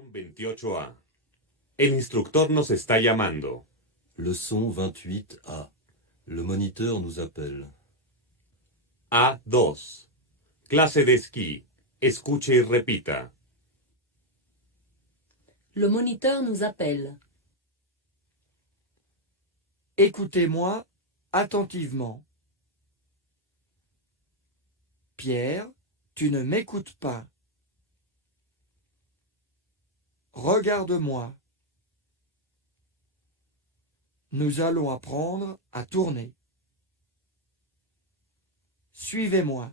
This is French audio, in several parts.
28A. El instructor nos está llamando. Leçon 28A. Le moniteur nous appelle. A2. Clase de esquí. Escuche y repita. Le moniteur nous appelle. Écoutez-moi attentivement. Pierre, tu ne m'écoutes pas. Regarde-moi. Nous allons apprendre à tourner. Suivez-moi.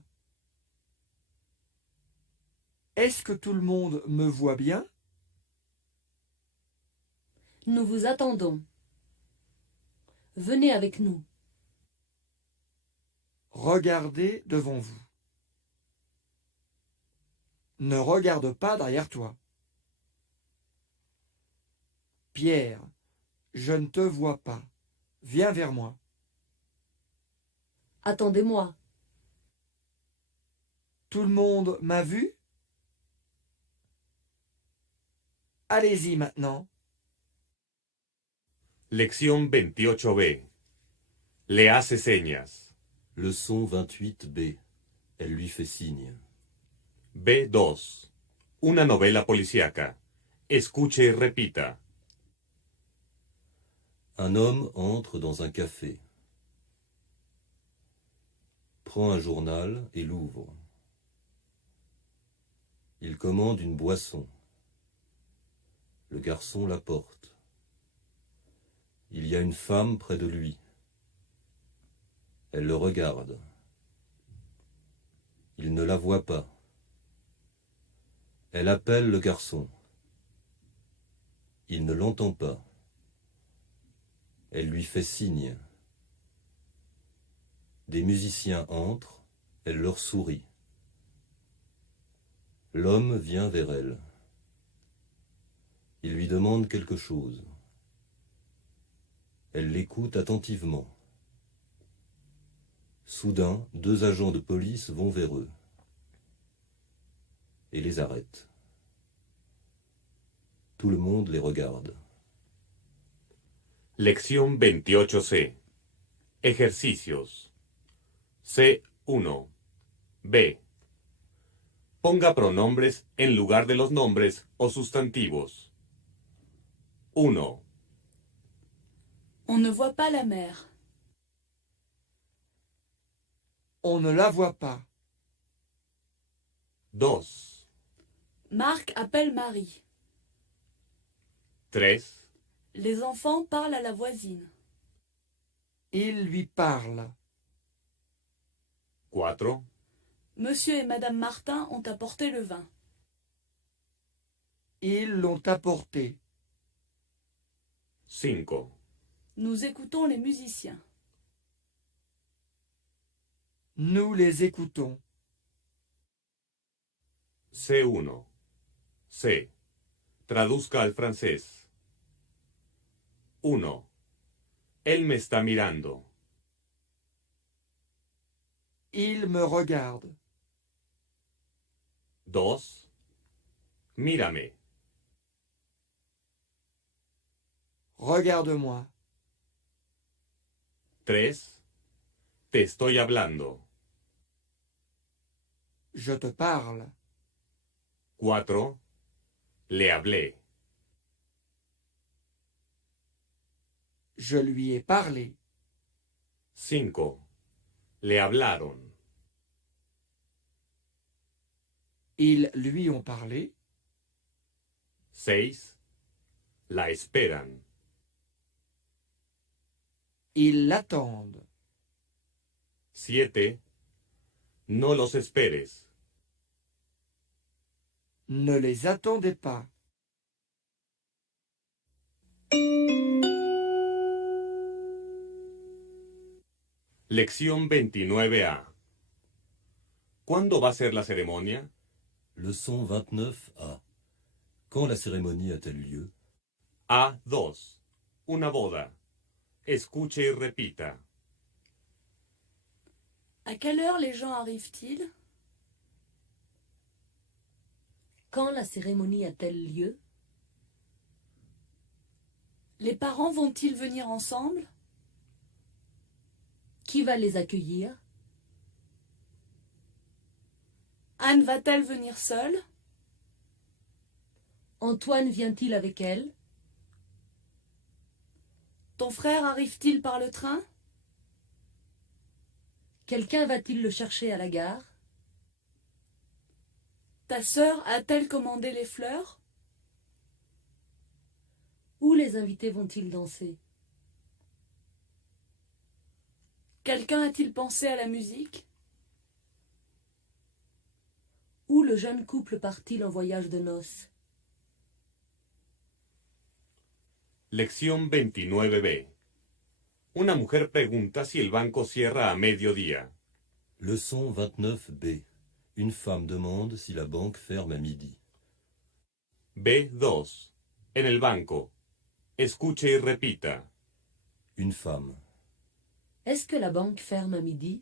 Est-ce que tout le monde me voit bien? Nous vous attendons. Venez avec nous. Regardez devant vous. Ne regarde pas derrière toi. Pierre, je ne te vois pas. Viens vers moi. Attendez-moi. Tout le monde m'a vu? Allez-y maintenant. Lección 28B. Le hace señas. Leçon 28B. Elle lui fait signe. B2. Una novela policíaca. Escuche y repita. Un homme entre dans un café. Prend un journal et l'ouvre. Il commande une boisson. Le garçon la porte. Il y a une femme près de lui. Elle le regarde. Il ne la voit pas. Elle appelle le garçon. Il ne l'entend pas. Elle lui fait signe. Des musiciens entrent, elle leur sourit. L'homme vient vers elle. Il lui demande quelque chose. Elle l'écoute attentivement. Soudain, deux agents de police vont vers eux et les arrêtent. Tout le monde les regarde. Lección 28C. Ejercicios. C1. B. Ponga pronombres en lugar de los nombres o sustantivos. 1. On ne voit pas la mer. On ne la voit pas. 2. Marc appelle Marie. 3. Les enfants parlent à la voisine. Il lui parle. 4. Monsieur et Madame Martin ont apporté le vin. Ils l'ont apporté. 5. Nous écoutons les musiciens. Nous les écoutons. C1. C. Traduzca al francés. 1. Él me está mirando. Il me regarde. 2. Mírame. Regarde-moi. 3. Te estoy hablando. Je te parle. 4. Le hablé. Je lui ai parlé. 5. Le hablaron. Ils lui ont parlé. 6. La esperan. Ils l'attendent. 7. No los esperes. Ne les attendez pas. Lección 29A. ¿Cuándo va a ser la ceremonia? Leçon 29A. Quand la cérémonie a-t-elle lieu? A2. Una boda. Escuche y repita. À quelle heure les gens arrivent-ils? Quand la cérémonie a-t-elle lieu? Les parents vont-ils venir ensemble? Qui va les accueillir? Anne va-t-elle venir seule? Antoine vient-il avec elle? Ton frère arrive-t-il par le train? Quelqu'un va-t-il le chercher à la gare? Ta sœur a-t-elle commandé les fleurs? Où les invités vont-ils danser? Quelqu'un a-t-il pensé à la musique? Où le jeune couple part-il en voyage de noces? Lección 29b. Una mujer pregunta si el banco cierra a mediodía. Leçon 29b. Une femme demande si la banque ferme à midi. B2. En el banco. Escuche y repita. Une femme. Est-ce que la banque ferme à midi?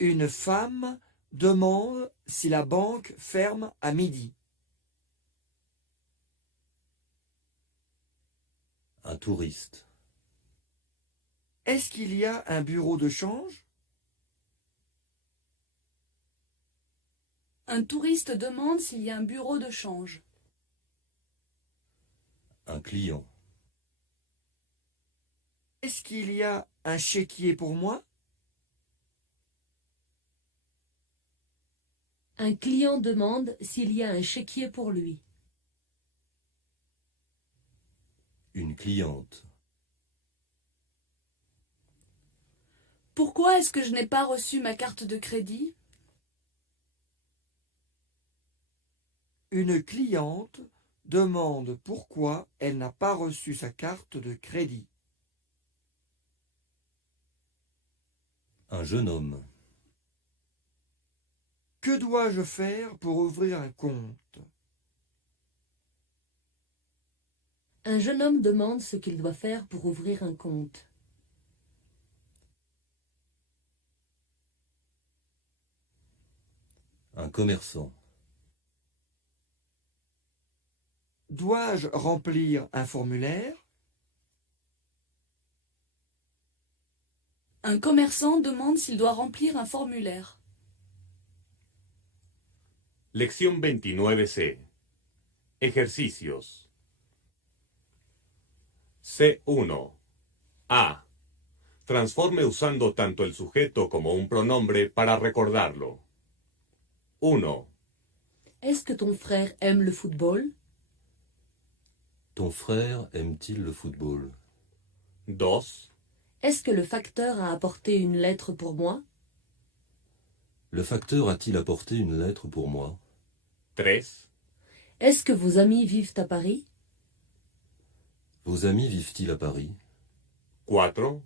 Une femme demande si la banque ferme à midi. Un touriste. Est-ce qu'il y a un bureau de change? Un touriste demande s'il y a un bureau de change. Un client. Est-ce qu'il y a un chéquier pour moi? Un client demande s'il y a un chéquier pour lui. Une cliente. Pourquoi est-ce que je n'ai pas reçu ma carte de crédit? Une cliente demande pourquoi elle n'a pas reçu sa carte de crédit. Un jeune homme. Que dois-je faire pour ouvrir un compte? Un jeune homme demande ce qu'il doit faire pour ouvrir un compte. Un commerçant. Dois-je remplir un formulaire? Un commerçant demande s'il doit remplir un formulaire. Lección 29c. Ejercicios. C1. A. Transforme usando tanto el sujeto como un pronombre para recordarlo. 1. Est-ce que ton frère aime le football? Ton frère aime-t-il le football? 2. Est-ce que le facteur a apporté une lettre pour moi? Le facteur a-t-il apporté une lettre pour moi? 3. Est-ce que vos amis vivent à Paris? Vos amis vivent-ils à Paris? 4.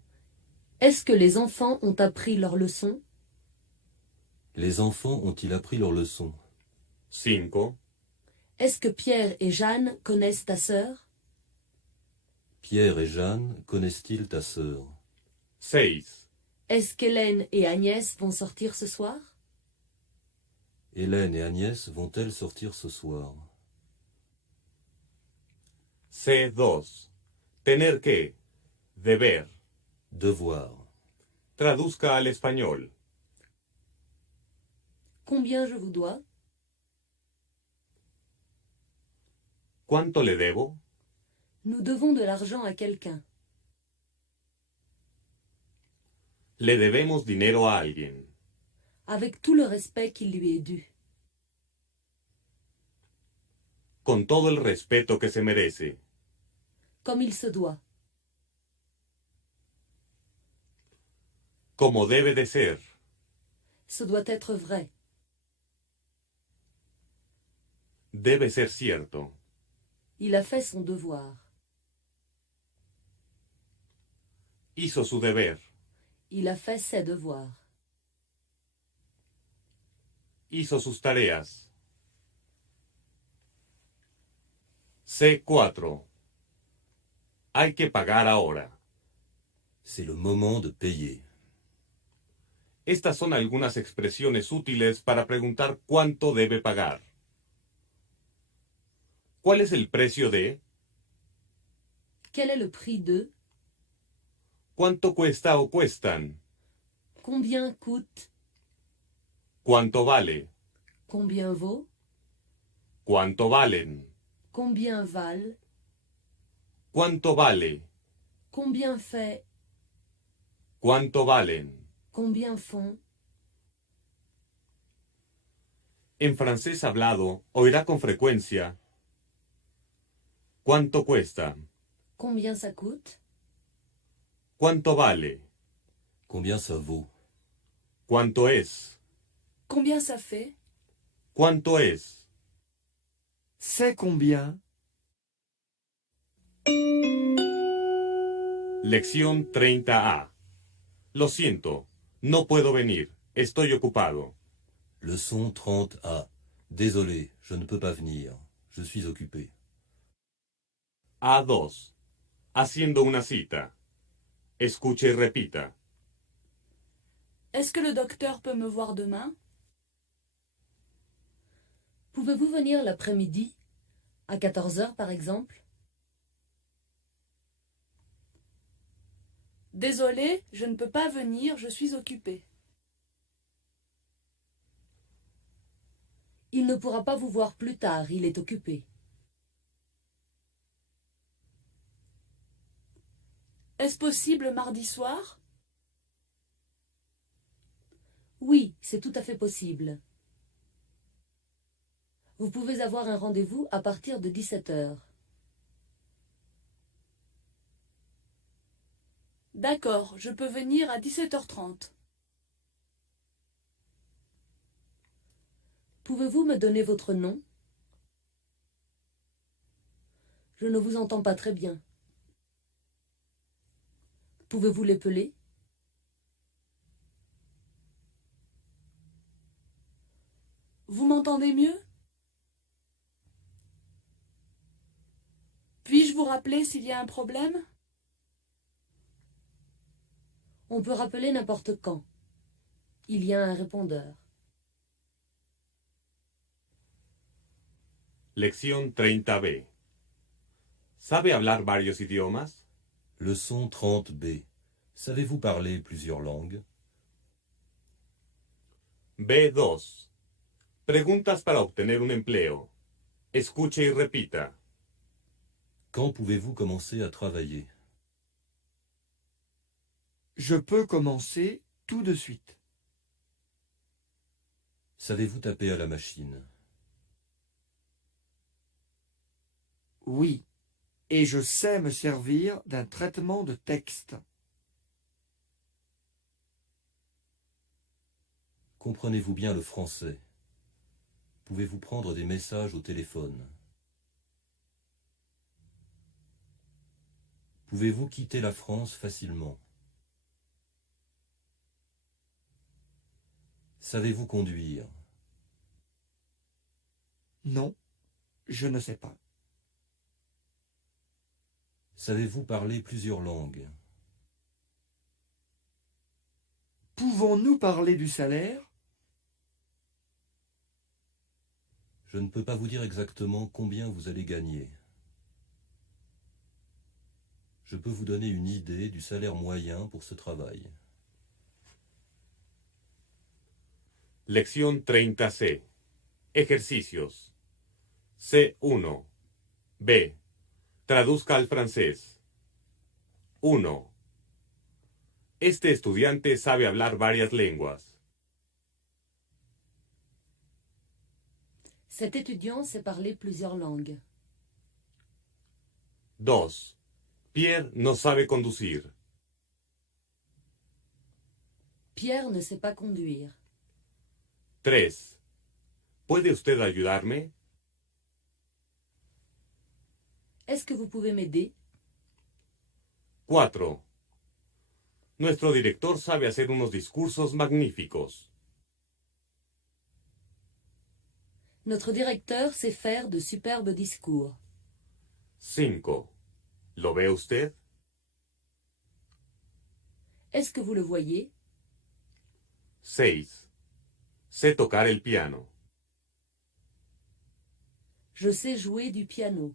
Est-ce que les enfants ont appris leurs leçons? Les enfants ont-ils appris leurs leçons? 5. Est-ce que Pierre et Jeanne connaissent ta sœur? Pierre et Jeanne connaissent-ils ta sœur? 6. Est-ce qu'Hélène et Agnès vont sortir ce soir? Hélène et Agnès vont-elles sortir ce soir? C2. Tener que. Deber. Devoir. Traduzca al español. Combien je vous dois? ¿Cuánto le debo? Nous devons de l'argent à quelqu'un. Le debemos dinero a alguien. Avec tout le respect qui lui est dû. Con todo el respeto que se merece. Comme il se doit. Como debe de ser. Ce doit être vrai. Debe ser cierto. Il a fait son devoir. Hizo su deber. Il a fait ses devoirs. Hizo sus tareas. C4. Hay que pagar ahora. C'est le moment de payer. Estas son algunas expresiones útiles para preguntar cuánto debe pagar. ¿Cuál es el precio de? Quel est le prix de? ¿Cuánto cuesta o cuestan? Combien coûte? ¿Cuánto vale? Combien vaut? ¿Cuánto valen? Combien valent? ¿Cuánto vale? Combien fait? ¿Cuánto valen? Combien font? En francés hablado, oirá con frecuencia ¿cuánto cuesta? Combien ça coûte? ¿Cuánto vale? Combien ça vaut? ¿Cuánto es? Combien ça fait? ¿Cuánto es? C'est combien? Lección 30A. Lo siento, no puedo venir, estoy ocupado. Leçon 30A. Désolé, je ne peux pas venir. Je suis occupé. A2. Haciendo una cita. Escuche y repita. Est-ce que le docteur peut me voir demain? Pouvez-vous venir l'après-midi? À 14 heures, par exemple? Désolé, je ne peux pas venir, je suis occupé. Il ne pourra pas vous voir plus tard, il est occupé. Est-ce possible mardi soir? Oui, c'est tout à fait possible. Vous pouvez avoir un rendez-vous à partir de 17 heures. D'accord, je peux venir à 17h30. Pouvez-vous me donner votre nom? Je ne vous entends pas très bien. Pouvez-vous l'épeler? Vous m'entendez mieux? Puis-je vous rappeler s'il y a un problème? On peut rappeler n'importe quand. Il y a un répondeur. Lección 30B. ¿Sabe hablar varios idiomas? Leçon 30B. Savez-vous parler plusieurs langues? B2. Preguntas para obtener un empleo. Escuche y repita. Quand pouvez-vous commencer à travailler? Je peux commencer tout de suite. Savez-vous taper à la machine? Oui. Et je sais me servir d'un traitement de texte. Comprenez-vous bien le français? Pouvez-vous prendre des messages au téléphone? Pouvez-vous quitter la France facilement? Savez-vous conduire? Non, je ne sais pas. Savez-vous parler plusieurs langues? Pouvons-nous parler du salaire? Je ne peux pas vous dire exactement combien vous allez gagner. Je peux vous donner une idée du salaire moyen pour ce travail. Lección 30C. Ejercicios. C1. B. Traduzca al francés. 1. Este estudiante sabe hablar varias lenguas. Cet étudiant sait parler plusieurs langues. 2. Pierre no sabe conducir. Pierre ne sait pas conduire. 3. ¿Puede usted ayudarme? Est-ce que vous pouvez m'aider? 4. Nuestro director sabe hacer unos discursos magníficos. Notre directeur sait faire de superbes discours. 5. ¿Lo ve usted? Est-ce que vous le voyez? 6. Sé tocar el piano. Je sais jouer du piano.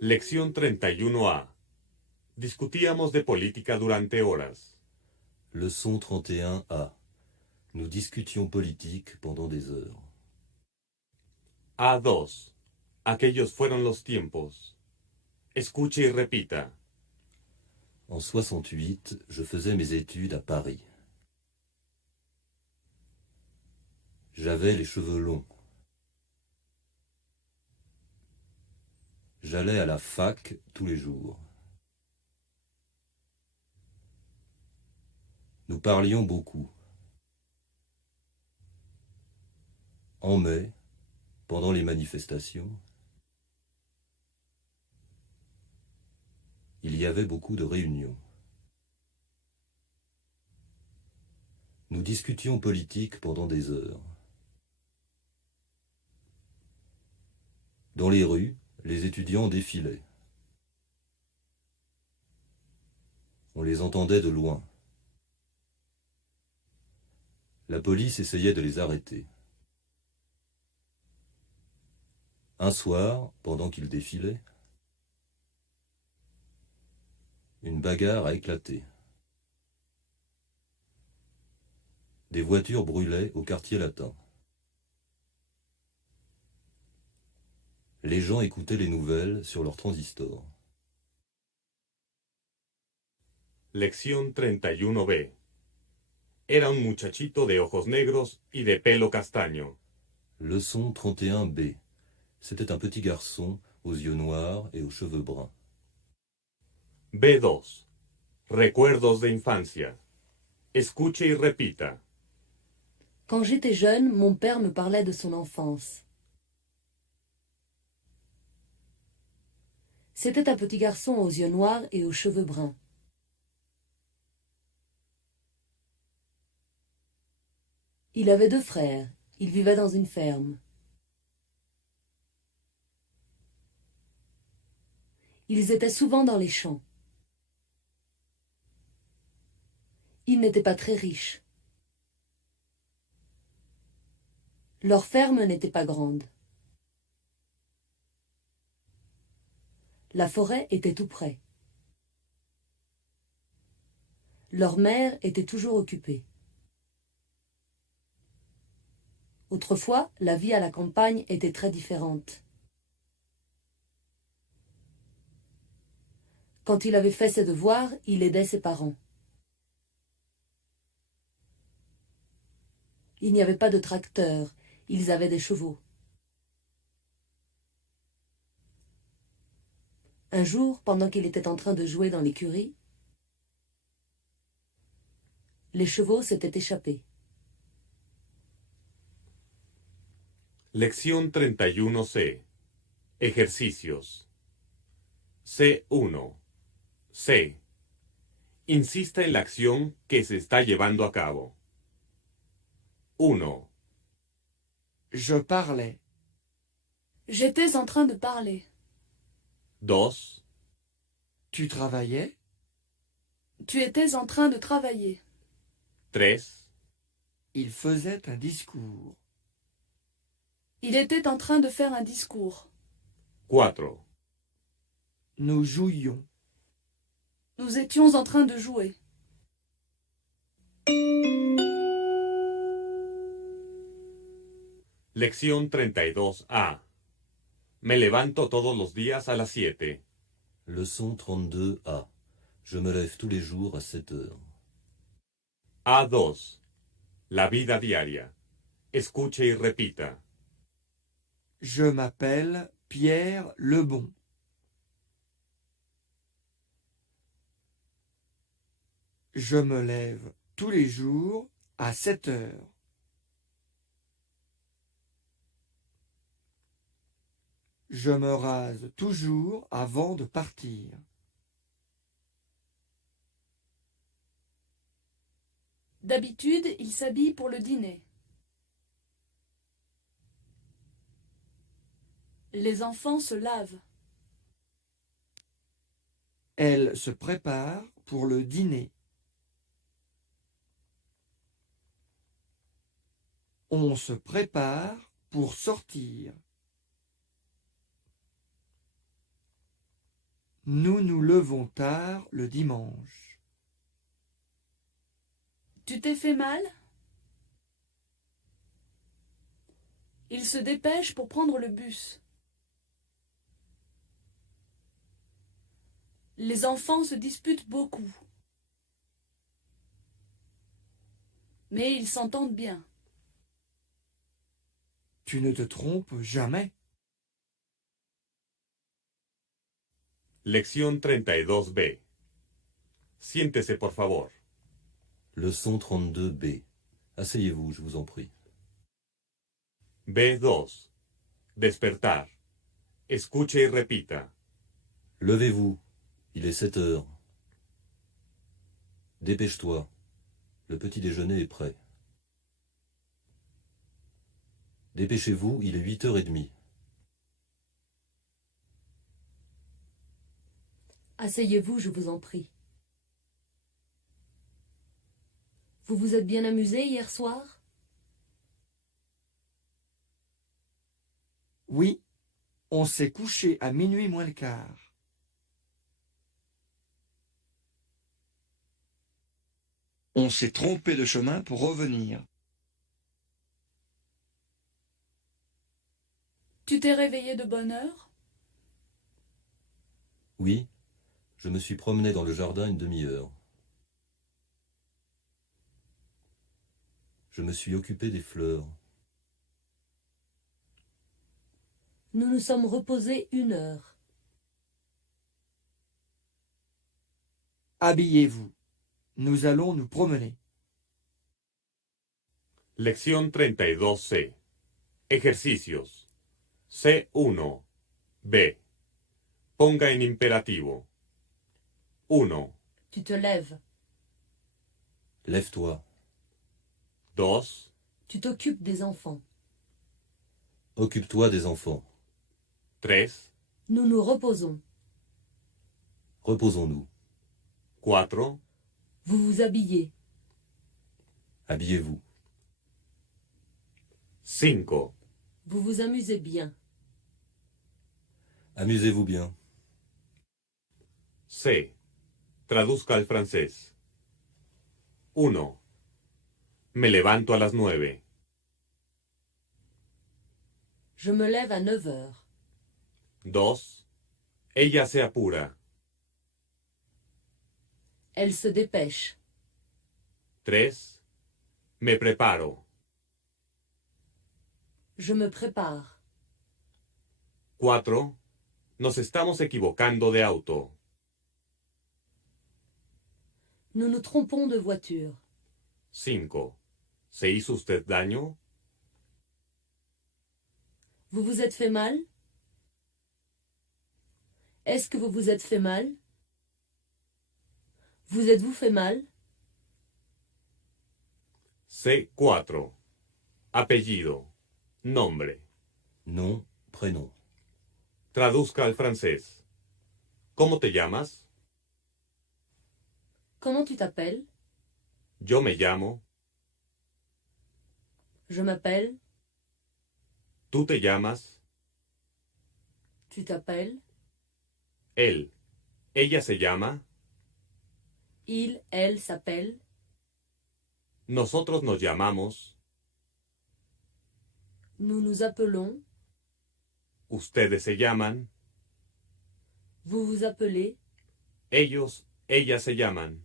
Lección 31A. Discutíamos de política durante horas. Leçon 31A. Nous discutions politique pendant des heures. A2. Aquellos fueron los tiempos. Escuche y repita. En 68, je faisais mes études à Paris. J'avais les cheveux longs. J'allais à la fac tous les jours. Nous parlions beaucoup. En mai, pendant les manifestations, il y avait beaucoup de réunions. Nous discutions politique pendant des heures. Dans les rues, les étudiants défilaient. On les entendait de loin. La police essayait de les arrêter. Un soir, pendant qu'ils défilaient, une bagarre a éclaté. Des voitures brûlaient au quartier latin. Les gens écoutaient les nouvelles sur leur transistor. Lección 31B. Era un muchachito de ojos negros y de pelo castaño. Leçon 31B. C'était un petit garçon aux yeux noirs et aux cheveux bruns. B2. Recuerdos de infancia. Escuche y repita. Quand j'étais jeune, mon père me parlait de son enfance. C'était un petit garçon aux yeux noirs et aux cheveux bruns. Il avait 2 frères. Il vivait dans une ferme. Ils étaient souvent dans les champs. Ils n'étaient pas très riches. Leur ferme n'était pas grande. La forêt était tout près. Leur mère était toujours occupée. Autrefois, la vie à la campagne était très différente. Quand il avait fait ses devoirs, il aidait ses parents. Il n'y avait pas de tracteur, ils avaient des chevaux. Un jour, pendant qu'il était en train de jouer dans l'écurie, les chevaux s'étaient échappés. Lección 31C. Ejercicios. C1. C. Insista en la acción que se está llevando a cabo. 1. Je parlais. J'étais en train de parler. 2. Tu travaillais. Tu étais en train de travailler. 3. Il faisait un discours. Il était en train de faire un discours. 4. Nous jouions. Nous étions en train de jouer. Lección 32A. Me levanto todos los días a las 7. Leçon 32A. Je me lève tous les jours à 7 heures. A2. La vida diaria. Escuche y repita. Je m'appelle Pierre Lebon. Je me lève tous les jours à 7 heures. Je me rase toujours avant de partir. D'habitude, il s'habille pour le dîner. Les enfants se lavent. Elle se prépare pour le dîner. On se prépare pour sortir. Nous nous levons tard le dimanche. Tu t'es fait mal? Il se dépêche pour prendre le bus. Les enfants se disputent beaucoup. Mais ils s'entendent bien. Tu ne te trompes jamais. Lección 32b. Siéntese, por favor. Leçon 32b. Asseyez-vous, je vous en prie. B2. Despertar. Escuche y repita. Levez-vous, il est 7 heures. Dépêche-toi, le petit déjeuner est prêt. Dépêchez-vous, il est 8h30. Asseyez-vous, je vous en prie. Vous vous êtes bien amusé hier soir? Oui, on s'est couché à minuit moins le quart. On s'est trompé de chemin pour revenir. Tu t'es réveillé de bonne heure? Oui, je me suis promené dans le jardin une demi-heure. Je me suis occupé des fleurs. Nous nous sommes reposés 1 heure. Habillez-vous. Nous allons nous promener. Lección 32c. Ejercicios. C1. B. Ponga en imperativo. 1, Tu te lèves. Lève-toi. 2, Tu t'occupes des enfants. Occupe-toi des enfants. 3, Nous nous reposons. Reposons-nous. 4, Vous vous habillez. Habillez-vous. 5, Vous vous amusez bien. Amusez-vous bien. C. Traduzca al francés. 1. Me levanto a las 9. Je me lève à 9 heures. 2. Ella se apura. Elle se dépêche. 3. Me preparo. Je me prépare. 4. Nos estamos equivocando de auto. Nous nous trompons de voiture. 5. ¿Se hizo usted daño? Vous vous êtes fait mal? Est-ce que vous vous êtes fait mal? Vous êtes-vous fait mal? C4. Apellido. Nombre. Nom, prénom. Traduzca al francés. ¿Cómo te llamas? Comment tu t'appelles? Yo me llamo. Je m'appelle. Tú te llamas. Tu t'appelles. Él. Ella se llama. Il, elle s'appelle. Nosotros nos llamamos. Nous nous appelons. Ustedes se llaman. Vous vous appelez. Ellos, ellas se llaman.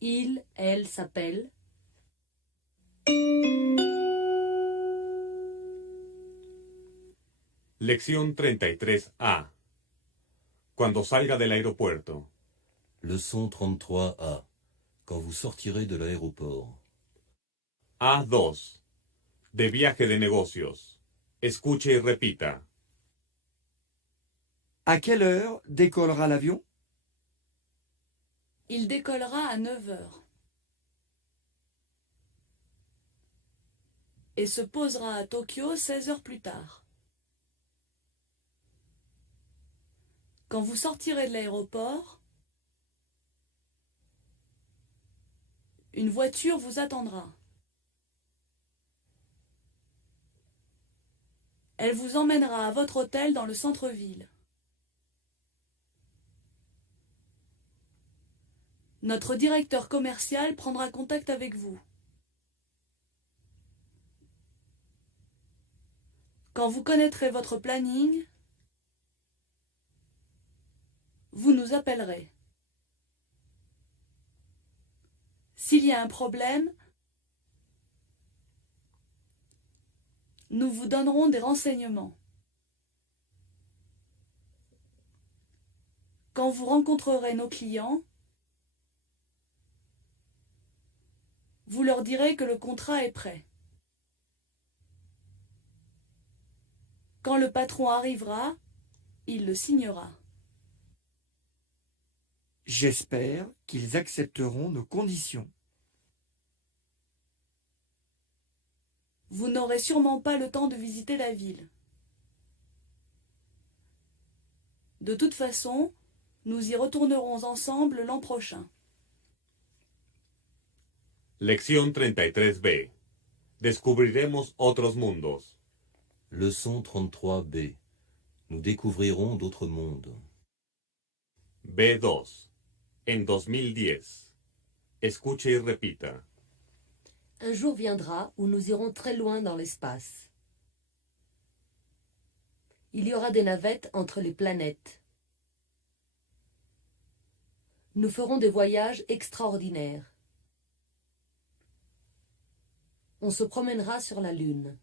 Il, elle s'appelle. Lección 33A. Cuando salga del aeropuerto. Leçon 33A. Quand vous sortirez de l'aéroport. A2. De viaje de negocios. Escuche y repita. À quelle heure décollera l'avion? Il décollera à 9 heures. Et se posera à Tokyo 16 heures plus tard. Quand vous sortirez de l'aéroport, une voiture vous attendra. Elle vous emmènera à votre hôtel dans le centre-ville. Notre directeur commercial prendra contact avec vous. Quand vous connaîtrez votre planning, vous nous appellerez. S'il y a un problème, nous vous donnerons des renseignements. Quand vous rencontrerez nos clients, vous leur direz que le contrat est prêt. Quand le patron arrivera, il le signera. J'espère qu'ils accepteront nos conditions. Vous n'aurez sûrement pas le temps de visiter la ville. De toute façon, nous y retournerons ensemble l'an prochain. Lección 33b. Descubriremos otros mundos. Leçon 33b. Nous découvrirons d'autres mondes. B2. En 2010. Escuche y repita. Un jour viendra où nous irons très loin dans l'espace. Il y aura des navettes entre les planètes. Nous ferons des voyages extraordinaires. On se promènera sur la Lune.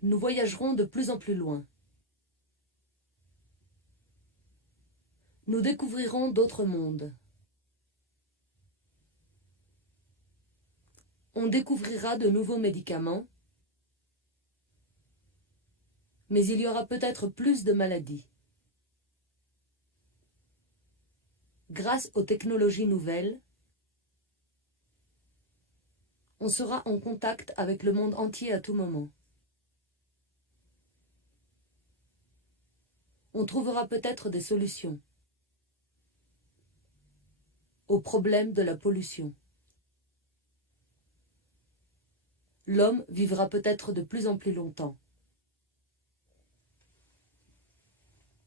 Nous voyagerons de plus en plus loin. Nous découvrirons d'autres mondes. On découvrira de nouveaux médicaments, mais il y aura peut-être plus de maladies. Grâce aux technologies nouvelles, on sera en contact avec le monde entier à tout moment. On trouvera peut-être des solutions au problème de la pollution. L'homme vivra peut-être de plus en plus longtemps.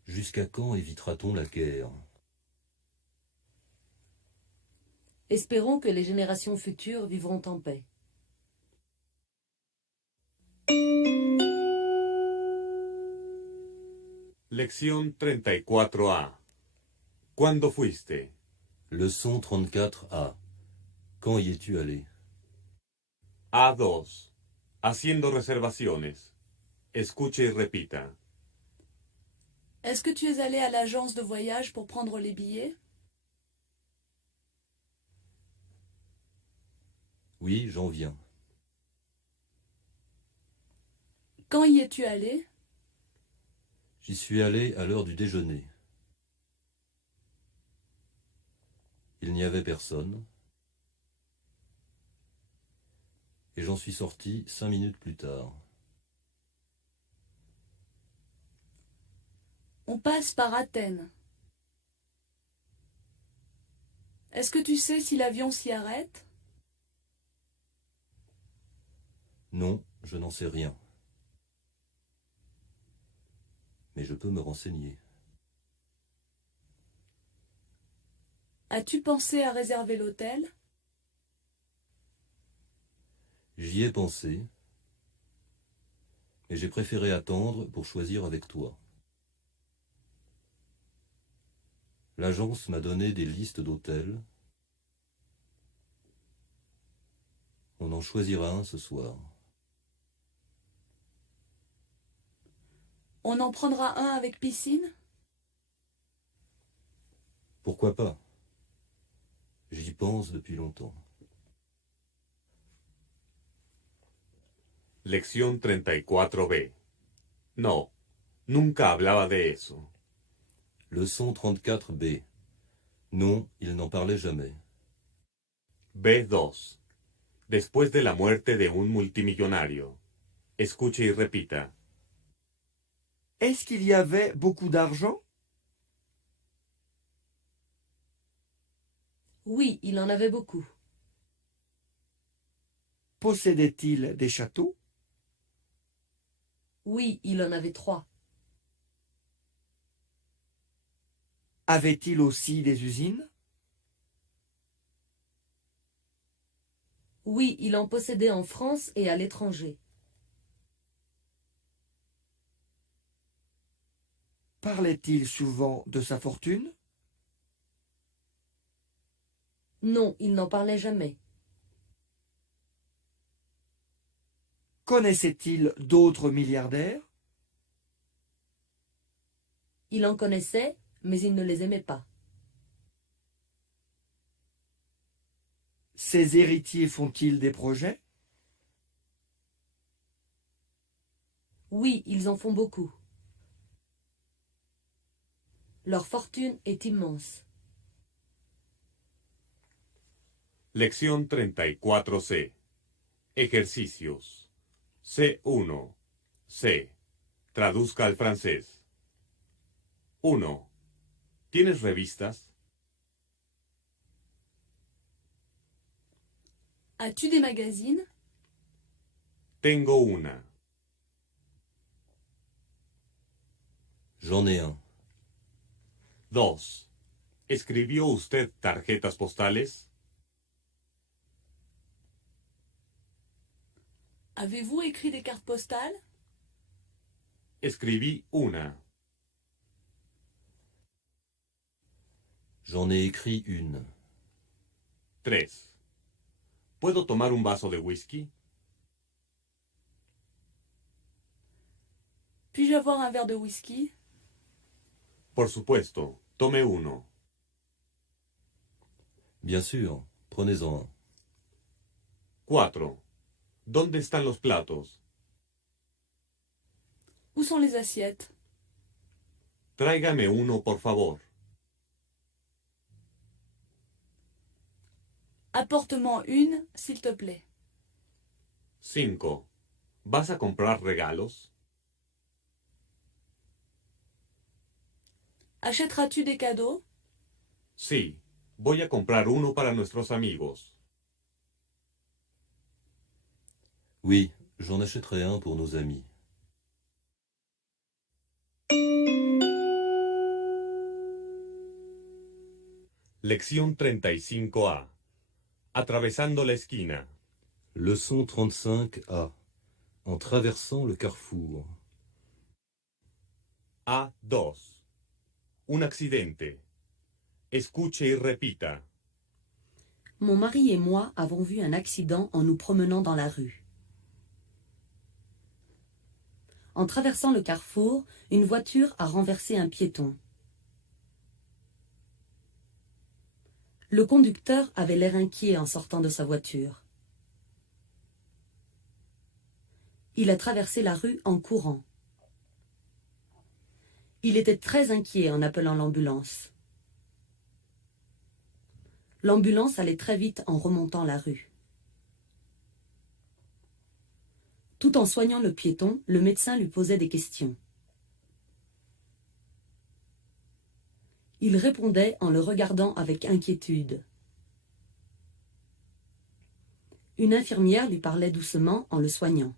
Jusqu'à quand évitera-t-on la guerre? Espérons que les générations futures vivront en paix. Lección 34a. ¿Cuándo fuiste? Leçon 34a. Quand y es-tu allé? A2. Haciendo reservaciones. Escuche y repita. Est-ce que tu es allé à l'agence de voyage pour prendre les billets? Oui, j'en viens. Quand y es-tu allé? J'y suis allé à l'heure du déjeuner. Il n'y avait personne. Et j'en suis sorti 5 minutes plus tard. On passe par Athènes. Est-ce que tu sais si l'avion s'y arrête? Non, je n'en sais rien. Mais je peux me renseigner. As-tu pensé à réserver l'hôtel? J'y ai pensé, mais j'ai préféré attendre pour choisir avec toi. L'agence m'a donné des listes d'hôtels. On en choisira un ce soir. On en prendra un avec piscine? Pourquoi pas? J'y pense depuis longtemps. Lección 34b. No, nunca hablaba de eso. Leçon 34b. Non, il n'en parlait jamais. B2. Después de la muerte de un multimillonario. Escuche y repita. Est-ce qu'il y avait beaucoup d'argent? Oui, il en avait beaucoup. Possédait-il des châteaux? Oui, il en avait 3. Avait-il aussi des usines? Oui, il en possédait en France et à l'étranger. Parlait-il souvent de sa fortune? Non, il n'en parlait jamais. Connaissait-il d'autres milliardaires? Il en connaissait, mais il ne les aimait pas. Ses héritiers font-ils des projets? Oui, ils en font beaucoup. Leur fortune est immense. Lección 34C. Ejercicios. C1. C. Traduzca al francés. 1. ¿Tienes revistas? As-tu des magazines? Tengo una. J'en ai un. 2. ¿Escribió usted tarjetas postales? Avez-vous écrit des cartes postales? Escribí una. J'en ai écrit une. 3. ¿Puedo tomar un vaso de whisky? Puis-je avoir un verre de whisky? Por supuesto, tome uno. Bien sûr, prenez-en un. 4. ¿Dónde están los platos? Où sont les assiettes? Tráigame uno, por favor. Apporte-moi une, s'il te plaît. 5. ¿Vas a comprar regalos? Achèteras-tu des cadeaux? Sí, voy a comprar uno para nuestros amigos. Oui, j'en achèterai un pour nos amis. Lección 35A. Atravesando la esquina. Leçon 35A. En traversant le carrefour. A2. Un accidente. Escuche y repita. Mon mari et moi avons vu un accident en nous promenant dans la rue. En traversant le carrefour, une voiture a renversé un piéton. Le conducteur avait l'air inquiet en sortant de sa voiture. Il a traversé la rue en courant. Il était très inquiet en appelant l'ambulance. L'ambulance allait très vite en remontant la rue. Tout en soignant le piéton, le médecin lui posait des questions. Il répondait en le regardant avec inquiétude. Une infirmière lui parlait doucement en le soignant.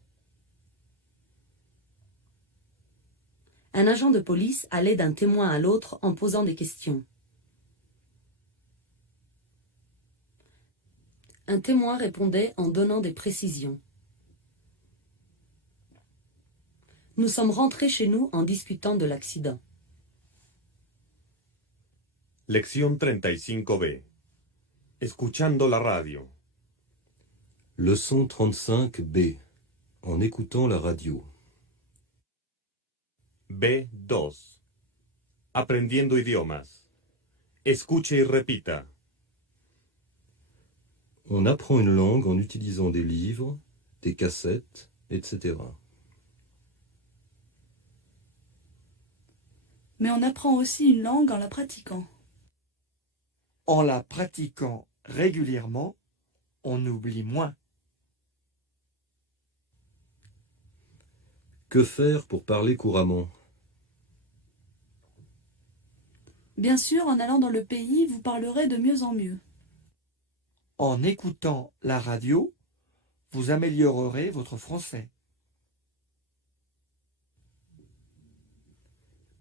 Un agent de police allait d'un témoin à l'autre en posant des questions. Un témoin répondait en donnant des précisions. Nous sommes rentrés chez nous en discutant de l'accident. Lección 35B. Escuchando la radio. Leçon 35B. En écoutant la radio. B2. Aprendiendo idiomas. Escuche y repita. On apprend une langue en utilisant des livres, des cassettes, etc. Mais on apprend aussi une langue en la pratiquant. En la pratiquant régulièrement, on oublie moins. Que faire pour parler couramment? Bien sûr, en allant dans le pays, vous parlerez de mieux en mieux. En écoutant la radio, vous améliorerez votre français.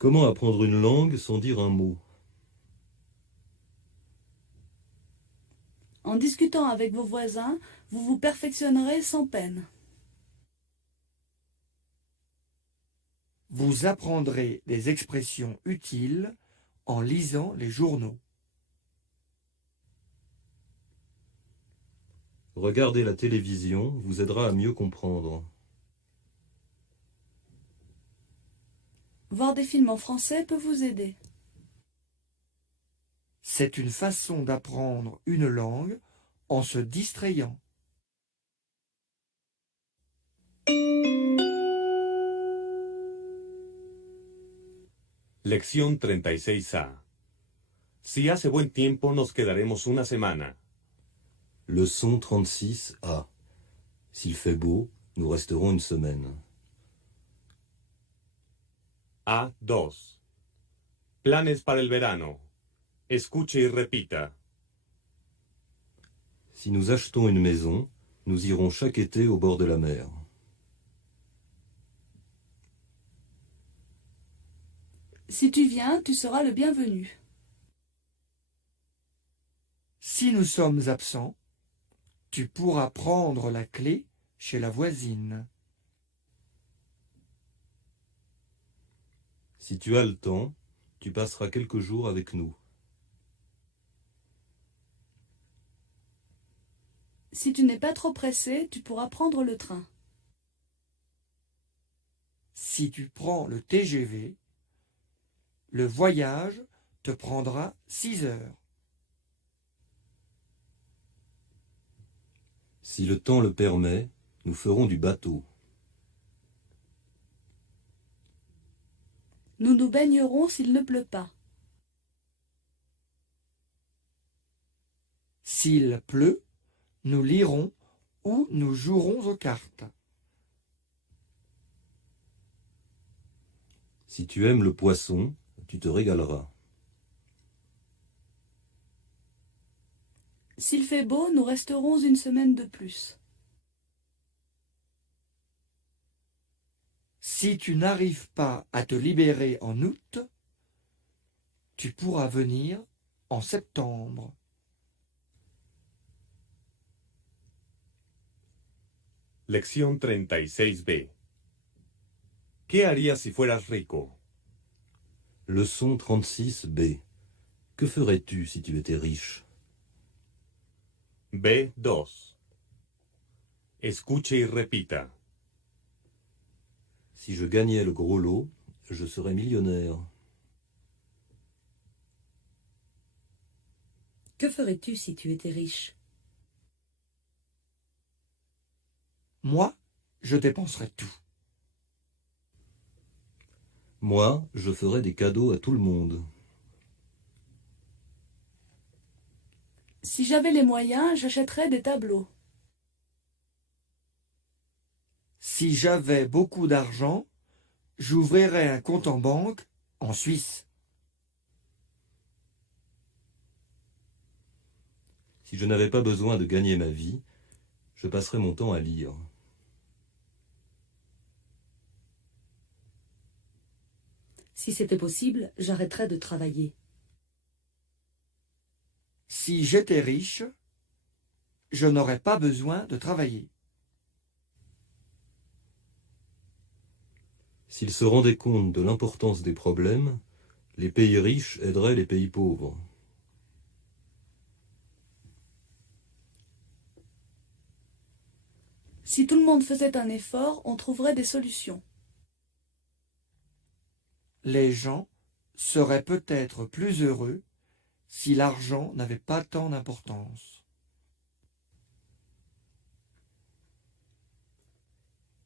Comment apprendre une langue sans dire un mot? En discutant avec vos voisins, vous vous perfectionnerez sans peine. Vous apprendrez des expressions utiles en lisant les journaux. Regarder la télévision vous aidera à mieux comprendre. Voir des films en français peut vous aider. C'est une façon d'apprendre une langue en se distrayant. Lección 36A. Si hace buen tiempo nos quedaremos una semana. Leçon 36A. S'il fait beau, nous resterons une semaine. A2. Planes para el verano. Escuche y repita. Si nous achetons une maison, nous irons chaque été au bord de la mer. Si tu viens, tu seras le bienvenu. Si nous sommes absents, tu pourras prendre la clé chez la voisine. Si tu as le temps, tu passeras quelques jours avec nous. Si tu n'es pas trop pressé, tu pourras prendre le train. Si tu prends le TGV, le voyage te prendra 6 heures. Si le temps le permet, nous ferons du bateau. Nous nous baignerons s'il ne pleut pas. S'il pleut, nous lirons ou nous jouerons aux cartes. Si tu aimes le poisson, tu te régaleras. S'il fait beau, nous resterons une semaine de plus. Si tu n'arrives pas à te libérer en août, tu pourras venir en septembre. Lección 36B. ¿Qué harías si fueras rico? Leçon 36B. Que ferais-tu si tu étais riche? B2. Escuche y repita. Si je gagnais le gros lot, je serais millionnaire. Que ferais-tu si tu étais riche? Moi, je dépenserai tout. Moi, je ferais des cadeaux à tout le monde. Si j'avais les moyens, j'achèterais des tableaux. Si j'avais beaucoup d'argent, j'ouvrirais un compte en banque en Suisse. Si je n'avais pas besoin de gagner ma vie, je passerais mon temps à lire. Si c'était possible, j'arrêterais de travailler. Si j'étais riche, je n'aurais pas besoin de travailler. S'ils se rendaient compte de l'importance des problèmes, les pays riches aideraient les pays pauvres. Si tout le monde faisait un effort, on trouverait des solutions. Les gens seraient peut-être plus heureux si l'argent n'avait pas tant d'importance.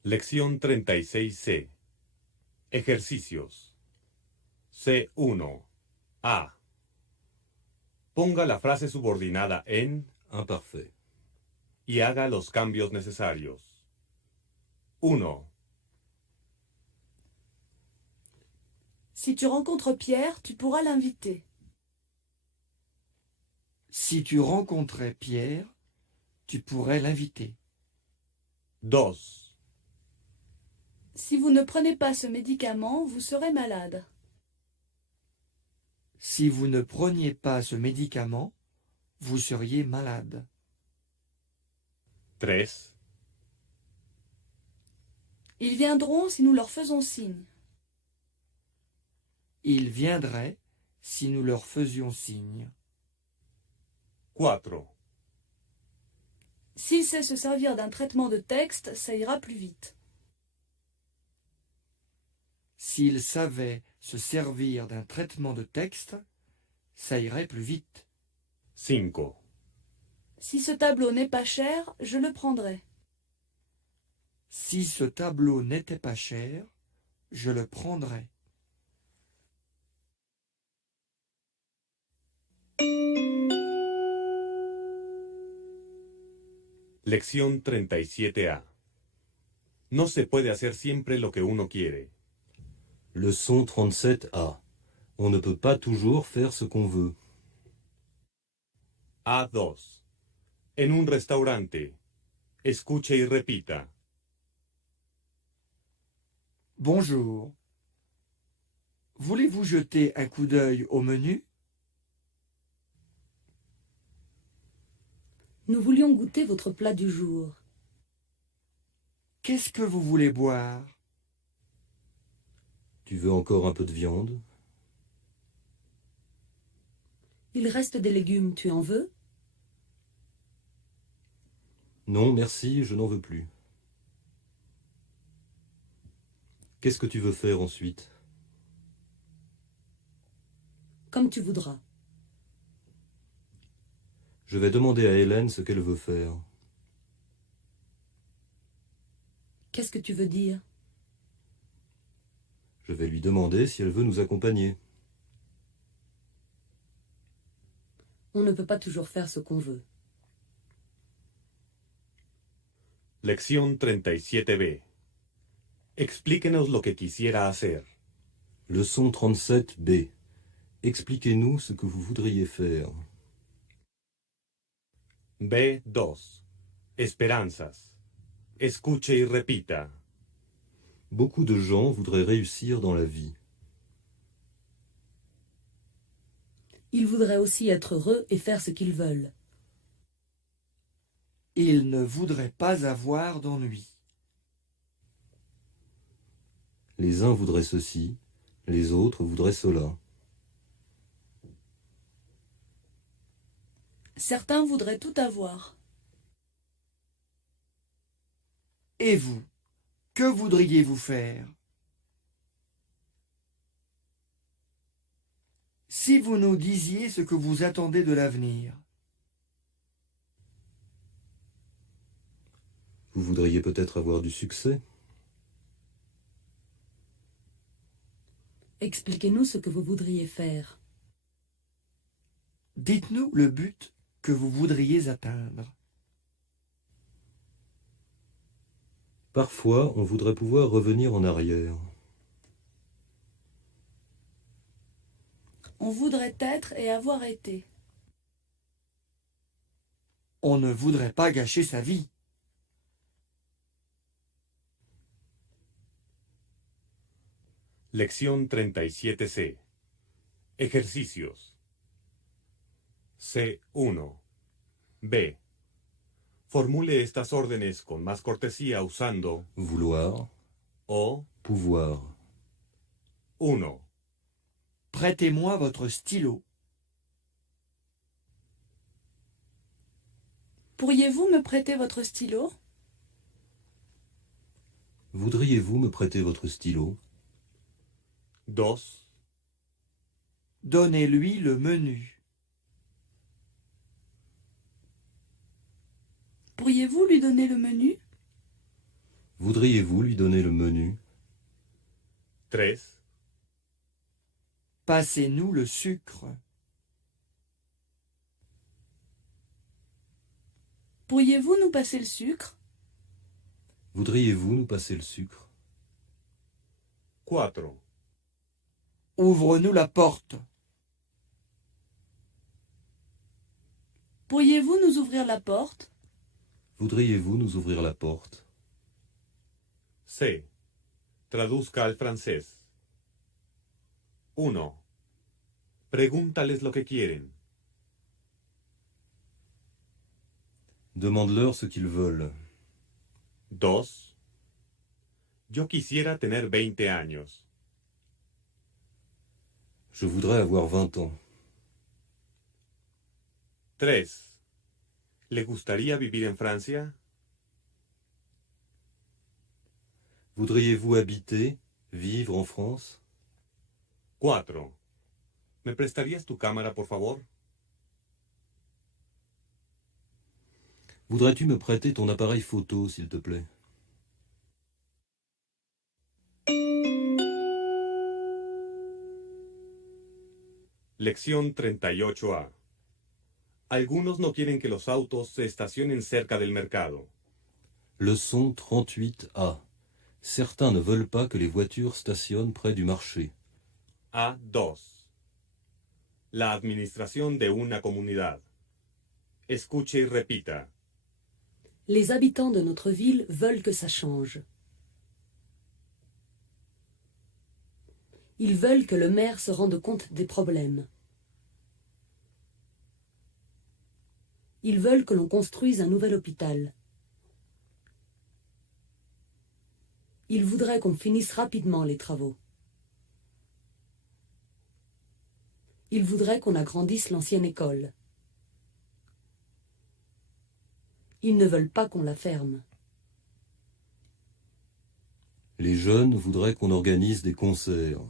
Lección 36C. Ejercicios. C1. A. Ponga la frase subordinada en Imparfait. y haga los cambios necesarios. 1. Si tu rencontres Pierre, tu pourras l'inviter. Si tu rencontrais Pierre, tu pourrais l'inviter. 2. Si vous ne prenez pas ce médicament, vous serez malade. Si vous ne preniez pas ce médicament, vous seriez malade. 3. Ils viendront si nous leur faisons signe. Ils viendraient si nous leur faisions signe. 4. S'il sait se servir d'un traitement de texte, ça ira plus vite. S'il savait se servir d'un traitement de texte, ça irait plus vite. 5. Si ce tableau n'est pas cher, je le prendrai. Si ce tableau n'était pas cher, je le prendrais. Lección 37A. No se puede hacer siempre lo que uno quiere. Leçon 37A. On ne peut pas toujours faire ce qu'on veut. A2. En un restaurante. Escuche y repita. Bonjour. Voulez-vous jeter un coup d'œil au menu? Nous voulions goûter votre plat du jour. Qu'est-ce que vous voulez boire? Tu veux encore un peu de viande? Il reste des légumes, tu en veux? Non, merci, je n'en veux plus. Qu'est-ce que tu veux faire ensuite? Comme tu voudras. Je vais demander à Hélène ce qu'elle veut faire. Qu'est-ce que tu veux dire? Je vais lui demander si elle veut nous accompagner. On ne peut pas toujours faire ce qu'on veut. Lección 37B. Explíquenos lo que quisiera hacer. Leçon 37B. Expliquez-nous ce que vous voudriez faire. B2. Esperanzas. Escuche y repita. Beaucoup de gens voudraient réussir dans la vie. Ils voudraient aussi être heureux et faire ce qu'ils veulent. Ils ne voudraient pas avoir d'ennui. Les uns voudraient ceci, les autres voudraient cela. Certains voudraient tout avoir. Et vous, que voudriez-vous faire? Si vous nous disiez ce que vous attendez de l'avenir. Vous voudriez peut-être avoir du succès? Expliquez-nous ce que vous voudriez faire. Dites-nous le but que vous voudriez atteindre. Parfois, on voudrait pouvoir revenir en arrière. On voudrait être et avoir été. On ne voudrait pas gâcher sa vie. Lección 37C. Ejercicios. C1. B. Formule estas órdenes con más cortesía usando Vouloir, o pouvoir. 1. Prêtez-moi votre stylo. Pourriez-vous me prêter votre stylo? Voudriez-vous me prêter votre stylo? 2. Donnez-lui le menu. Pourriez-vous lui donner le menu? Voudriez-vous lui donner le menu? 3. Passez-nous le sucre. Pourriez-vous nous passer le sucre? Voudriez-vous nous passer le sucre? 4. Ouvre-nous la porte. Pourriez-vous nous ouvrir la porte? Voudriez-vous nous ouvrir la porte? C. Traduzca al francés. 1. Pregúntales lo que quieren. Demande-leur ce qu'ils veulent. 2. Yo quisiera tener 20 años. Je voudrais avoir 20 ans. 3. ¿Le gustaría vivir en Francia? Voudriez-vous habiter, vivre en France? 4. ¿Me prestarías tu cámara, por favor? Voudrais-tu me prêter ton appareil photo, s'il te plaît? Lección 38A. Algunos no quieren que los autos se estacionen cerca del mercado. Leçon 38A. Certains ne veulent pas que les voitures stationnent près du marché. A2. La administración de una comunidad. Escuche y repita. Les habitants de notre ville veulent que ça change. Ils veulent que le maire se rende compte des problèmes. Ils veulent que l'on construise un nouvel hôpital. Ils voudraient qu'on finisse rapidement les travaux. Ils voudraient qu'on agrandisse l'ancienne école. Ils ne veulent pas qu'on la ferme. Les jeunes voudraient qu'on organise des concerts.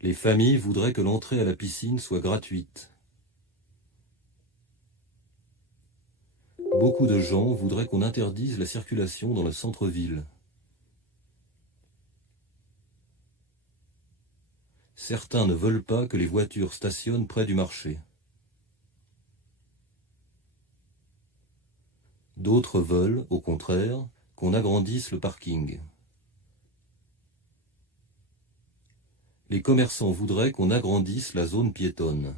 Les familles voudraient que l'entrée à la piscine soit gratuite. Beaucoup de gens voudraient qu'on interdise la circulation dans le centre-ville. Certains ne veulent pas que les voitures stationnent près du marché. D'autres veulent, au contraire, qu'on agrandisse le parking. Les commerçants voudraient qu'on agrandisse la zone piétonne.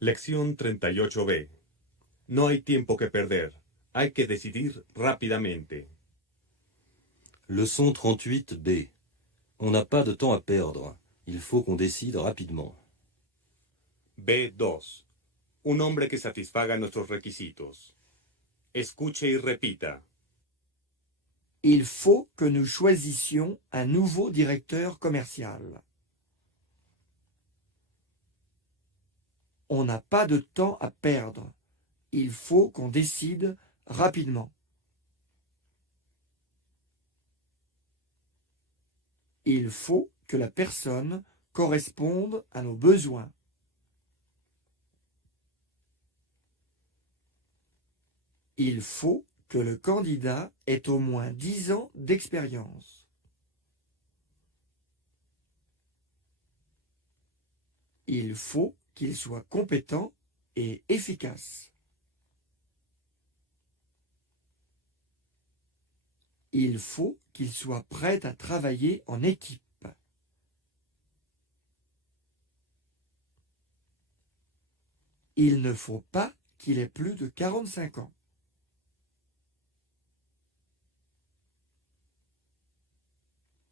Lección 38B. No hay tiempo que perder. Hay que decidir rápidamente. Leçon 38B. On n'a pas de temps à perdre. Il faut qu'on décide rapidement. B2. Un hombre que satisfaga nuestros requisitos. Escuche y repita. Il faut que nous choisissions un nouveau directeur commercial. On n'a pas de temps à perdre. Il faut qu'on décide rapidement. Il faut que la personne corresponde à nos besoins. Il faut que le candidat ait au moins 10 ans d'expérience. Il faut qu'il soit compétent et efficace. Il faut qu'il soit prêt à travailler en équipe. Il ne faut pas qu'il ait plus de 45 ans.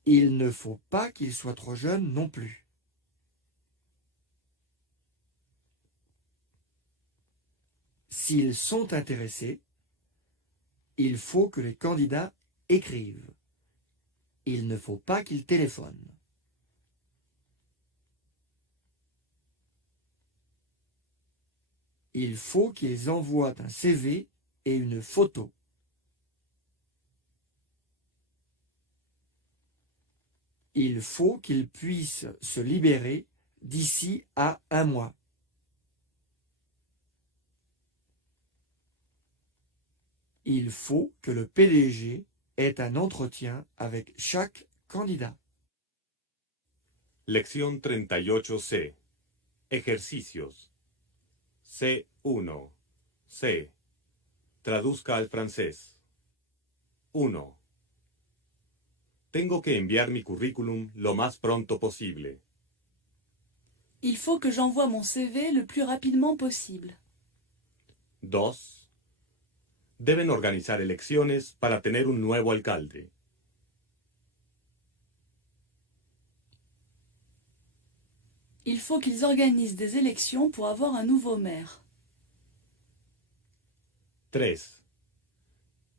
Il ne faut pas qu'il soit trop jeune non plus. S'ils sont intéressés, il faut que les candidats écrivent. Il ne faut pas qu'ils téléphonent. Il faut qu'ils envoient un CV et une photo. Il faut qu'ils puissent se libérer d'ici à 1 mois. Il faut que le PDG ait un entretien avec chaque candidat. Lección 38C. Ejercicios. C1. C. Traduzca al francés. 1. Tengo que enviar mi currículum lo más pronto posible. Il faut que j'envoie mon CV le plus rapidement possible. 2. Deben organizar elecciones para tener un nuevo alcalde. Il faut qu'ils organisent des élections pour avoir un nouveau maire. 3.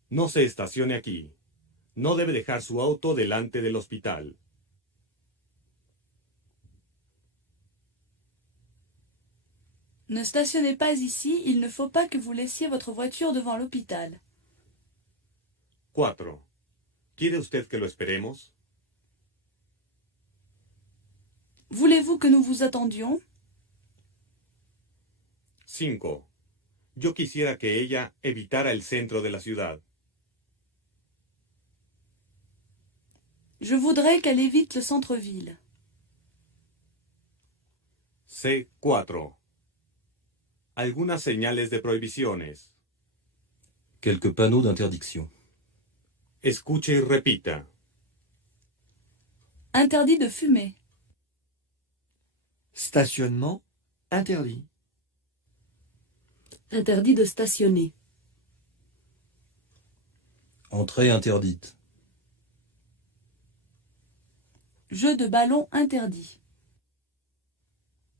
No se estacione aquí. No debe dejar su auto delante del hospital. Ne stationnez pas ici, il ne faut pas que vous laissiez votre voiture devant l'hôpital. 4. ¿Quiere usted que lo esperemos? Voulez-vous que nous vous attendions? 5. Yo quisiera que ella evitara el centro de la ciudad. Je voudrais qu'elle évite le centre-ville. C4. Algunas señales de prohibiciones. Quelques panneaux d'interdiction. Escuche y repita. Interdit de fumer. Stationnement interdit. Interdit de stationner. Entrée interdite. Jeu de ballon interdit.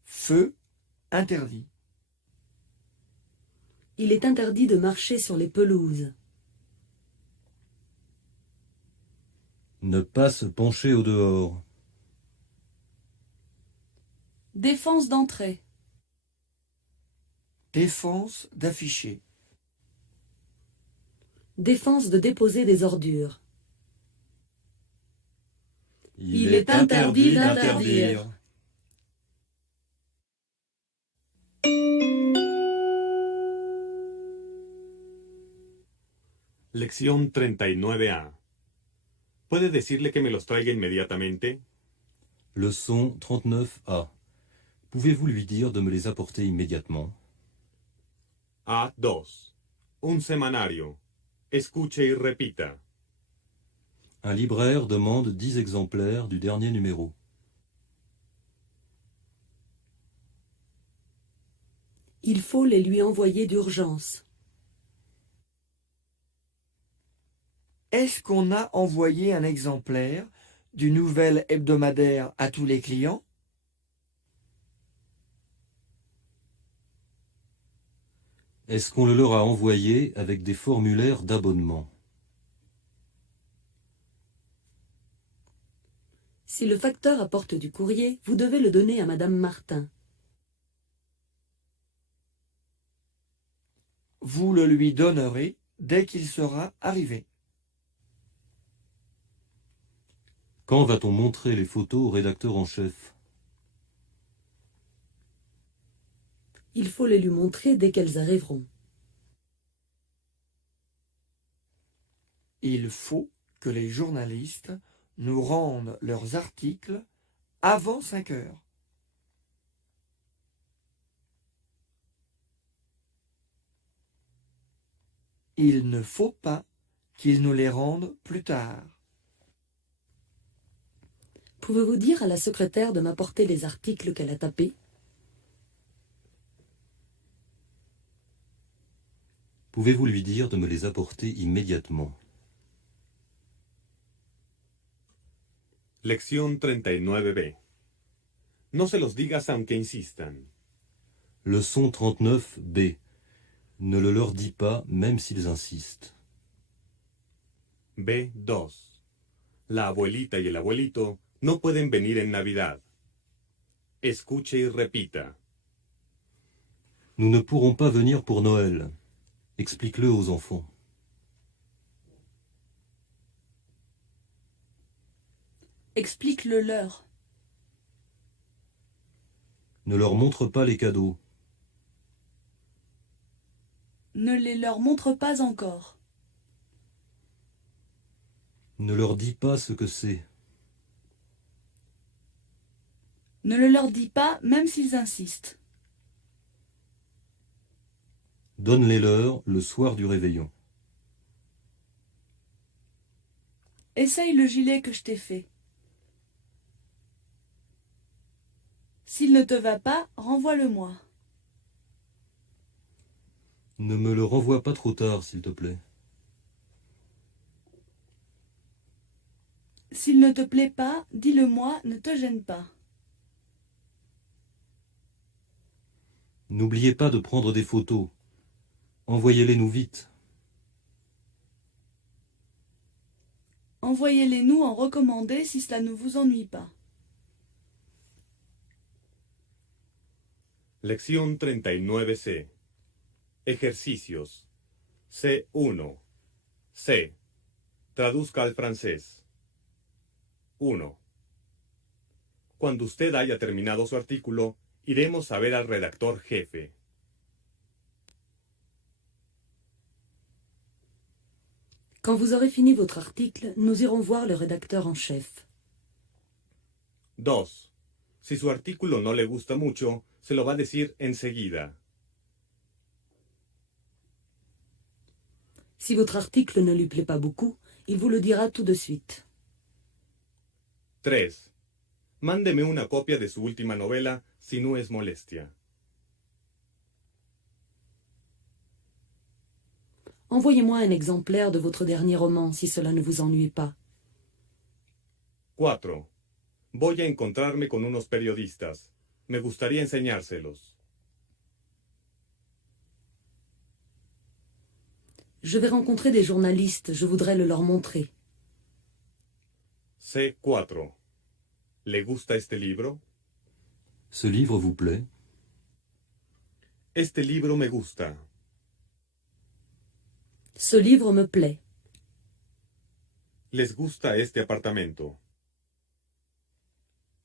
Feu interdit. Il est interdit de marcher sur les pelouses. Ne pas se pencher au dehors. Défense d'entrée. Défense d'afficher. Défense de déposer des ordures. Il est interdit d'interdire. Lección 39A. ¿Puede decirle que me los traiga inmediatamente? Leçon 39A. Pouvez-vous lui dire de me les apporter immédiatement? A2. Un semanario. Escuche y repita. Un libraire demande 10 exemplaires du dernier numéro. Il faut les lui envoyer d'urgence. Est-ce qu'on a envoyé un exemplaire du nouvel hebdomadaire à tous les clients? Est-ce qu'on le leur a envoyé avec des formulaires d'abonnement? Si le facteur apporte du courrier, vous devez le donner à Madame Martin. Vous le lui donnerez dès qu'il sera arrivé. Quand va-t-on montrer les photos au rédacteur en chef? Il faut les lui montrer dès qu'elles arriveront. Il faut que les journalistes nous rendent leurs articles avant 5 heures. Il ne faut pas qu'ils nous les rendent plus tard. Pouvez-vous dire à la secrétaire de m'apporter les articles qu'elle a tapés? Pouvez-vous lui dire de me les apporter immédiatement? Lección 39B. No se los digas aunque insistan. Leçon 39B. Ne le leur dis pas, même s'ils insistent. B2. La abuelita y el abuelito no pueden venir en Navidad. Escuche y repita. Nous ne pourrons pas venir pour Noël. Explique-le aux enfants. Explique-le leur. Ne leur montre pas les cadeaux. Ne les leur montre pas encore. Ne leur dis pas ce que c'est. Ne le leur dis pas, même s'ils insistent. Donne-les-leur le soir du réveillon. Essaye le gilet que je t'ai fait. S'il ne te va pas, renvoie-le-moi. Ne me le renvoie pas trop tard, s'il te plaît. S'il ne te plaît pas, dis-le-moi, ne te gêne pas. N'oubliez pas de prendre des photos. Envoyez-les-nous vite. Envoyez-les-nous en recommandé si cela ne vous ennuie pas. Lección 39C. Ejercicios. C1. C. Traduzca al francés. 1. Cuando usted haya terminado su artículo, iremos a ver al redactor jefe. Quand vous aurez fini votre article, nous irons voir le rédacteur en chef. 2. Si su artículo no le gusta mucho, se lo va a decir enseguida. Si votre article ne lui plaît pas beaucoup, il vous le dira tout de suite. 3. Mándeme una copia de su última novela, si no es molestia. Envoyez-moi un exemplaire de votre dernier roman si cela ne vous ennuie pas. 4. Voy a encontrarme con unos periodistas. Me gustaría enseñárselos. Je vais rencontrer des journalistes, je voudrais le leur montrer. C4. ¿Le gusta este libro? Ce livre vous plaît? Este libro me gusta. Ce livre me plaît. ¿Les gusta este apartamento?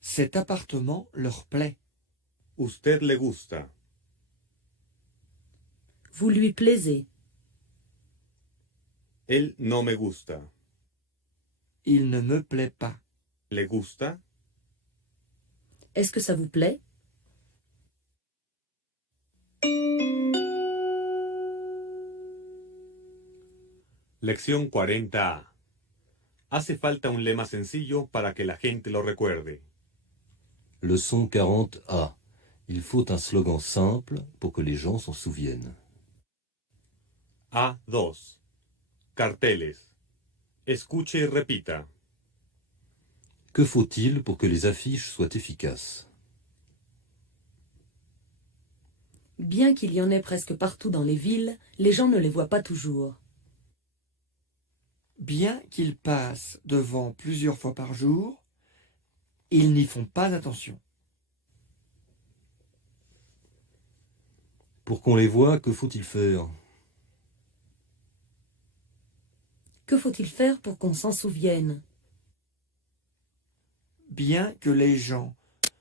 Cet appartement leur plaît. ¿Usted le gusta? Vous lui plaisez. Él no me gusta. Il ne me plaît pas. ¿Le gusta? Est-ce que ça vous plaît? Lección 40A. Hace falta un lema sencillo para que la gente lo recuerde. Leçon 40A. Il faut un slogan simple pour que les gens s'en souviennent. A2. Carteles. Escuche y repita. Que faut-il pour que les affiches soient efficaces? Bien qu'il y en ait presque partout dans les villes, les gens ne les voient pas toujours. Bien qu'ils passent devant plusieurs fois par jour, ils n'y font pas attention. Pour qu'on les voie, que faut-il faire? Que faut-il faire pour qu'on s'en souvienne? Bien que les gens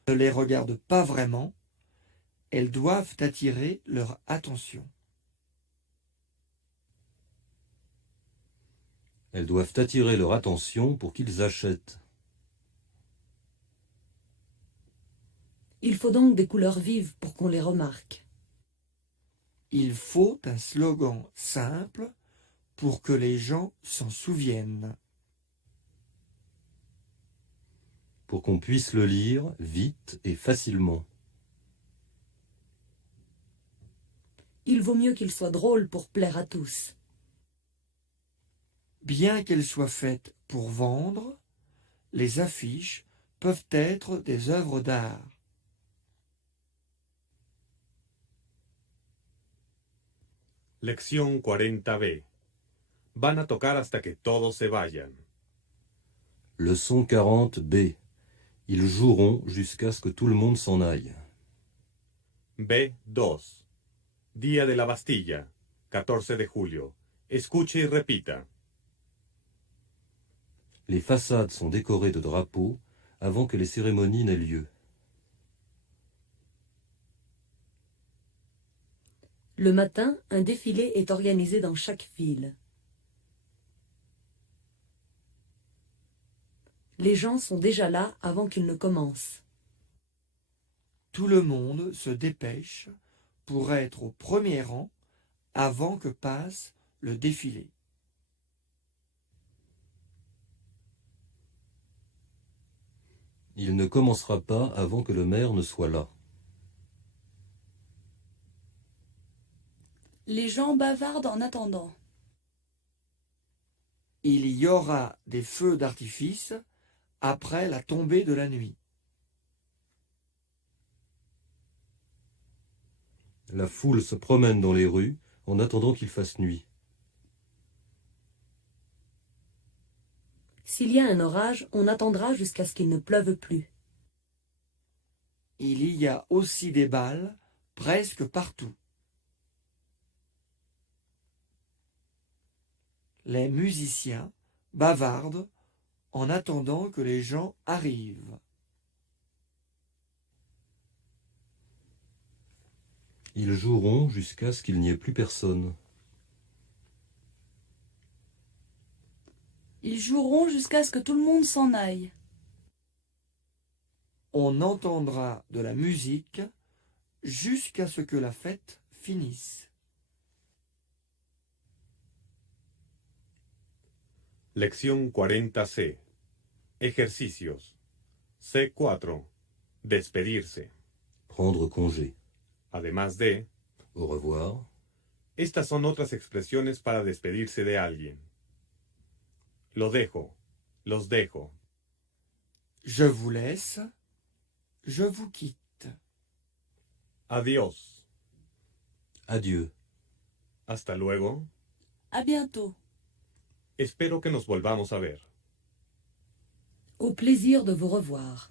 ne les regardent pas vraiment, elles doivent attirer leur attention. Elles doivent attirer leur attention pour qu'ils achètent. Il faut donc des couleurs vives pour qu'on les remarque. Il faut un slogan simple pour que les gens s'en souviennent. Pour qu'on puisse le lire vite et facilement. Il vaut mieux qu'il soit drôle pour plaire à tous. Bien qu'elles soient faites pour vendre, les affiches peuvent être des œuvres d'art. Lección 40B. Van a tocar hasta que todos se vayan. Leçon 40B. Ils joueront jusqu'à ce que tout le monde s'en aille. B2. Día de la Bastilla, 14 de julio. Escuche y repita. Les façades sont décorées de drapeaux avant que les cérémonies n'aient lieu. Le matin, un défilé est organisé dans chaque ville. Les gens sont déjà là avant qu'il ne commence. Tout le monde se dépêche pour être au premier rang avant que passe le défilé. Il ne commencera pas avant que le maire ne soit là. Les gens bavardent en attendant. Il y aura des feux d'artifice après la tombée de la nuit. La foule se promène dans les rues en attendant qu'il fasse nuit. S'il y a un orage, on attendra jusqu'à ce qu'il ne pleuve plus. Il y a aussi des balles presque partout. Les musiciens bavardent en attendant que les gens arrivent. Ils joueront jusqu'à ce qu'il n'y ait plus personne. Ils joueront jusqu'à ce que tout le monde s'en aille. On entendra de la musique jusqu'à ce que la fête finisse. Lección 40C. Ejercicios. C4. Despedirse. Prendre congé. Además de, Au revoir. estas son otras expresiones para despedirse de alguien. Lo dejo. Los dejo. Je vous laisse, je vous quitte. Adiós. Adieu. Hasta luego. À bientôt. Espero que nos volvamos a ver. Au plaisir de vous revoir.